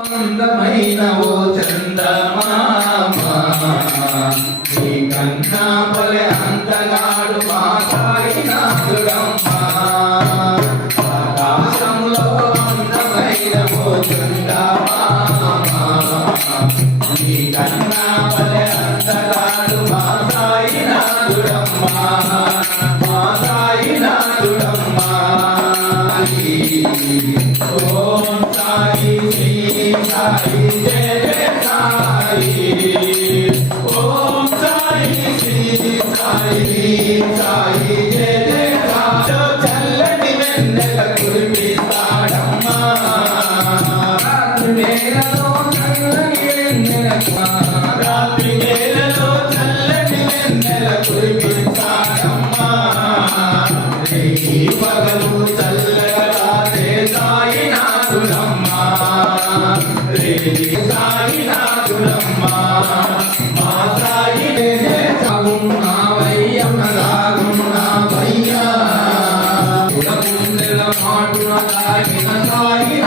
అందమైన ఓ చందమామా నీ కన్నా పలే అంతగాడు మా సాయినాథుడమ్మా ఆకాశంలో అందమైన ఓ చందమామా నీ కన్నా పలే అంతగాడు మా సాయినాథుడమ్మా మా సాయినాథుడమ్మా ఓం సాయి సాయి జయ జయ సాయి ఓం సాయి శ్రీ సాయి సాయి జయ జయ సాయి చల్లని వెన్నెల కురిపిస్తాడమ్మా రాత్రి వేళలో చల్లని వెన్నెలమ్మా రాత్రి వేళలో చల్లని వెన్నెల కురిపిస్తాడమ్మా పగలు చల్లగా సాయినాథుడమ్మా సాయినాథుడమ్మా మా సాయి సాగున్నావయ్యా కులకుండెల మాటున సాగిన సాయి